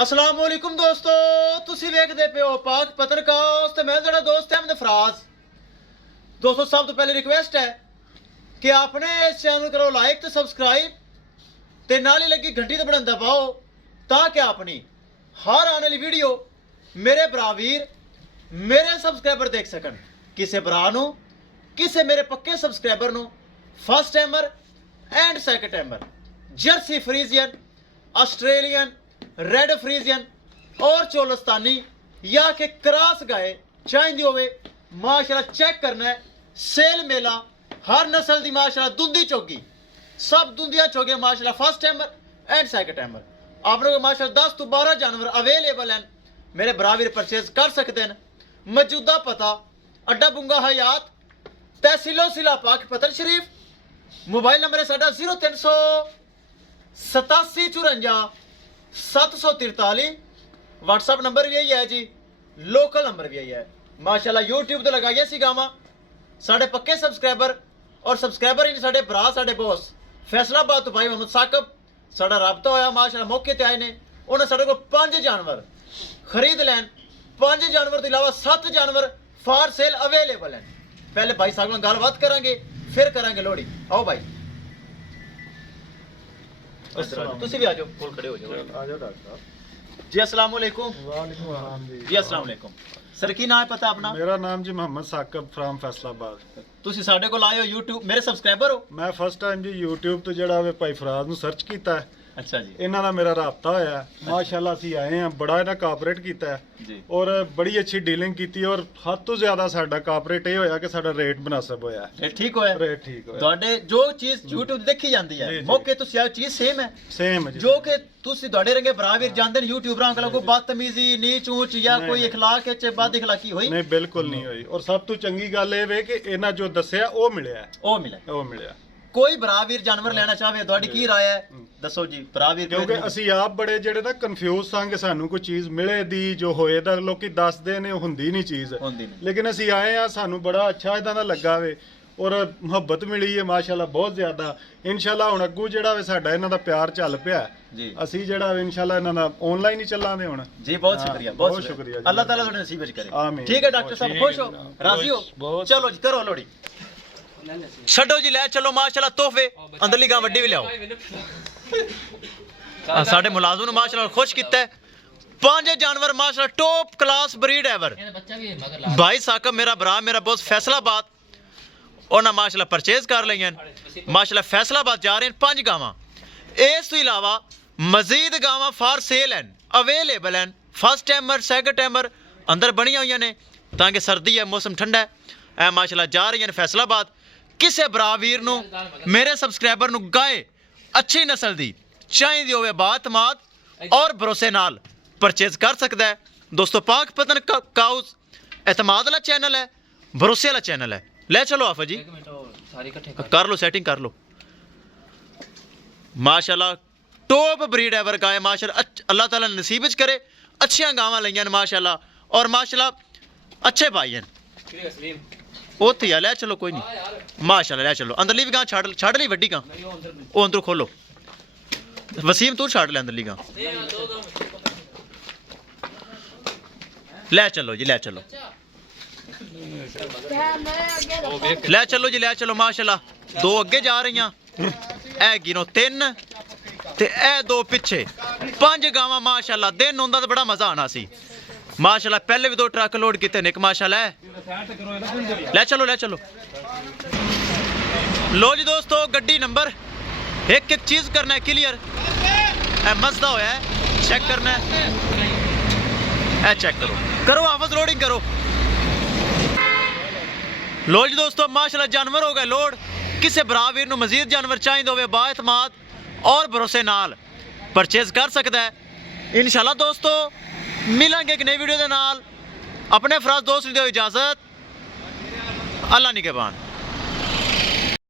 अस्सलामुअलैकुम दोस्तों, तुसी वेखदे पे हो पाक पत्रकास्ट ते मैं तेरा दोस्त अहमद फराज। दोस्तों सब तो पहले रिक्वेस्ट है कि आपने इस चैनल करो लाइक ते सब्सक्राइब ते नाल ही लगी घंटी ते बटन दबाओ ताकि अपनी हर आने वाली वीडियो मेरे भरावीर मेरे सब्सक्राइबर देख सकन। किसे भरा नू किसे मेरे पक्के सब्सक्राइबर नू first timer and second timer Jersey Friesian Australian red Friesian और चोलस्तानी या के क्रॉस गाय चाहिए होवे माशाल्लाह चेक करना है। सेल मेला हर नस्ल दी माशाल्लाह दुंदी चौकी सब दुंदियां चौकियां माशाल्लाह first timer and second timer आप लोग माशाल्लाह 10 तो 12 जानवर अवेलेबल हैं, मेरे बराबर परचेज कर सकते हैं। मौजूदा पता अड्डा बुंगा हयात तहसीलो सिला पाक पतन शरीफ, मोबाइल नंबर है साडा 0300 87 54 743। व्हाट्सएप नंबर भी यही है जी, लोकल नंबर भी यही है। माशाल्लाह यूट्यूब तो लगाइए सी गावा साढ़े पक्के सब्सक्राइबर और सब्सक्राइबर ही साढ़े भरा साढ़े बॉस फैसलाबाद तो भाई मोहम्मद साकब साढ़ा रबता होया माशाल्लाह मौके ते आए ने। उन्हें साढ़े को 5 जानवर खरीद लैन, 5 जानवर के अलावा 7 जानवर फॉर सेल अवेलेबल हैं। पहले भाई साहब नाल गलबात करांगे फिर करांगे लोहड़ी। आओ भाई तुसी भी आ जाओ, कोल खड़े हो जाओ। आ जाओ डॉक्टर साहब जी अस्सलाम वालेकुम। वालेकुम अस्सलाम जी अस्सलाम वालेकुम। सर की नाम है पता अपना? मेरा नाम जी मोहम्मद साकब फ्राम फैसलाबाद। ਤੁਸੀਂ ਸਾਡੇ ਕੋਲ ਆਏ ਹੋ YouTube ਮੇਰੇ ਸਬਸਕ੍ਰਾਈਬਰ ਹੋ? ਮੈਂ ਫਸਟ ਟਾਈਮ ਜੀ YouTube ਤੋਂ ਜਿਹੜਾ ਵੇ ਭਾਈ ਫਰਾਜ਼ ਨੂੰ ਸਰਚ ਕੀਤਾ ਹੈ, ਅੱਛਾ ਜੀ। ਇਹਨਾਂ ਦਾ ਮੇਰਾ ਰਾਬਤਾ ਹੋਇਆ ਹੈ। ਮਾਸ਼ਾਅੱਲਾ ਅਸੀਂ ਆਏ ਹਾਂ, ਬੜਾ ਇਹਨਾਂ ਕੋਆਪਰੇਟ ਕੀਤਾ ਹੈ ਜੀ ਔਰ ਬੜੀ ਅੱਛੀ ਡੀਲਿੰਗ ਕੀਤੀ ਔਰ ਹੱਦ ਤੋਂ ਜ਼ਿਆਦਾ ਸਾਡਾ ਕੋਆਪਰੇਟ ਇਹ ਹੋਇਆ ਕਿ ਸਾਡਾ ਰੇਟ ਮੁਨਾਸਬ ਹੋਇਆ ਹੈ। ਇਹ ਠੀਕ ਹੋਇਆ? ਰੇਟ ਠੀਕ ਹੋਇਆ। ਤੁਹਾਡੇ ਜੋ ਚੀਜ਼ YouTube ਤੇ ਦੇਖੀ ਜਾਂਦੀ ਹੈ ਜੀ, ਜੀ। ਮੌਕੇ ਤੁਸੀਂ ਆਹ ਚੀਜ਼ ਸੇਮ ਹੈ ਸੇਮ ਜੀ ਜੋ ਕਿ ਤੁਸੀਂ ਤੁਹਾਡੇ ਰੰਗੇ ਬਰਾਬਰ ਜਾਂਦੇ ਨੇ ਯੂਟਿਊਬਰਾਂ ਕੋਲ ਕੋਈ ਬਦਤਮੀਜ਼ੀ ਨੀਚ ਉੱਚ ਜਾਂ ਨਹੀਂ, ਕੋਈ ਨਹੀਂ। اخلاق ਵਿੱਚ ਬਦ اخلاقی ਹੋਈ ਨਹੀਂ ਬਿਲਕੁਲ ਨਹੀਂ ਹੋਈ ਔਰ ਸਭ ਤੋਂ ਚੰਗੀ ਗੱਲ ਇਹ ਵੇ ਕਿ ਇਹਨਾਂ ਜੋ ਦੱਸਿਆ ਉਹ ਮਿਲਿਆ ਹੈ। ਉਹ ਮਿਲਿਆ। ਉਹ ਮਿਲਿਆ। ਕੋਈ ਬਰਾਬਰ ਜਾਨਵਰ ਲੈਣਾ ਚਾਹਵੇ ਤੁਹਾਡੀ ਕੀ ਰਾਏ ਹੈ ਦੱਸੋ ਜੀ। ਬਰਾਬਰ ਕਿਉਂਕਿ ਅਸੀਂ ਆਪ ਬੜੇ ਜਿਹੜੇ ਨਾ ਕਨਫਿਊਜ਼ ਸਾਂ ਕਿ ਸਾਨੂੰ ਕੋਈ ਚੀਜ਼ ਮਿਲੇ ਦੀ ਜੋ ਹੋਏ ਤਾਂ ਲੋਕੀ ਦੱਸਦੇ ਨੇ ਉਹ ਹੁੰਦੀ ਨਹੀਂ ਚੀਜ਼, ਹੁੰਦੀ ਨਹੀਂ। ਲੇਕਿਨ ਅਸੀਂ ਆਏ ਆ ਸਾਨੂੰ ਬੜਾ ਅੱਛਾ ਇਦਾਂ ਦਾ ਲੱਗਾ ਵੇ ਔਰ ਮੁਹੱਬਤ ਮਿਲੀ ਹੈ ਮਾਸ਼ਾਅੱਲਾ ਬਹੁਤ ਜ਼ਿਆਦਾ। ਇਨਸ਼ਾਅੱਲਾ ਹੁਣ ਅੱਗੂ ਜਿਹੜਾ ਵੇ ਸਾਡਾ ਇਹਨਾਂ ਦਾ ਪਿਆਰ ਚੱਲ ਪਿਆ ਜੀ, ਅਸੀਂ ਜਿਹੜਾ ਵੇ ਇਨਸ਼ਾਅੱਲਾ ਇਹਨਾਂ ਦਾ ਆਨਲਾਈਨ ਹੀ ਚੱਲਾਂਗੇ ਹੁਣ जी बहुत शुक्रिया, बहुत शुक्रिया जी। अल्लाह ताला थोड़े नसीब करे। आमीन। ठीक है डॉक्टर साहब, खुश हो राजी हो? चलो जी करो लोड़ी छड़ो जी ले चलो माशाल्लाह तोहफे अंदरली गां वड्डी भी लियाओ। साडे मुलाजिम ने माशाल्लाह खुश कीता है। 5 जानवर माशाल्लाह टॉप क्लास ब्रीड एवर। भाई साकब मेरा भरा मेरा बॉस फैसलाबाद उन्हें माशाल्लाह परचेज कर लईयां माशाल्लाह फैसलाबाद जा रहे हैं 5 गावां। इस तो इलावा मजीद गावां फॉर सेल हैं अवेलेबल हैं फर्स्ट टाइमर सेकंड टाइमर अंदर बनिया हुई ने ताकि सर्दी है मौसम ठंडा है। ए माशाल्लाह जा रही हैं फैसलाबाद। किसे बरावीर नू मेरे सब्सक्राइबर नू गाय अच्छी नस्ल दी चाहिए होवे बातमाद और भरोसे नाल परचेज कर सकता है। दोस्तों पाक पतन काउस एतमाद वाला चैनल है, भरोसे वाला चैनल है। ले चलो आफा जी कर लो सेटिंग कर लो। माशाल्लाह टॉप ब्रीड एवर गाय माशाल्लाह अल्लाह ताला नसीब च करे अच्छियां गावां लईयां माशाल्लाह और माशाल्लाह अच्छे भाई हैं। ਉੱਥੇ ਆ ਲੈ ਚਲੋ ਕੋਈ ਨਹੀਂ ਮਾਸ਼ਾਅੱਲਾ ਲੈ ਚਲੋ। ਅੰਦਰਲੀ ਵੀ ਗਾਂ ਛੱਡ ਲਈ ਵੱਡੀ ਗਾਂ ਉਹ ਅੰਦਰੋਂ ਖੋਲੋ। ਵਸੀਮ ਤੂੰ ਛੱਡ ਲੈ ਅੰਦਰਲੀ ਗਾਂ ਲੈ ਚਲੋ ਜੀ ਲੈ ਚਲੋ ਲੈ ਚਲੋ ਜੀ ਲੈ ਚਲੋ ਮਾਸ਼ਾਅੱਲਾ। 2 ਅੱਗੇ ਜਾ ਰਹੀਆਂ ਇਹ ਗਿਨੋ 3 ਤੇ ਇਹ 2 ਪਿੱਛੇ 5 ਗਾਵਾਂ ਮਾਸ਼ਾਅੱਲਾ। ਦਿਨ ਹੁੰਦਾ ਤਾਂ ਬੜਾ ਮਜ਼ਾ ਆਣਾ ਸੀ माशाल्लाह। पहले भी 2 ट्रक लोड किते ने माशाल्लाह। ले चलो ले चलो लो जी दोस्तों गड्डी नंबर एक चीज करना है क्लियर। मसदा होया है चेक करना है, ए चेक करो करो आवाज लोडिंग करो। लो जी दोस्तों माशाल्लाह जानवर हो गए लोड। किसे बरावीर नू मजीद जानवर चाहिए होवे बाएतमाद और भरोसे नाल परचेज कर सकता है इंशाल्लाह। दोस्तों मिलेंगे एक नई वीडियो के नाल। अपने फराज दोस्त ने दो इजाजत। अल्लाह निगहबान।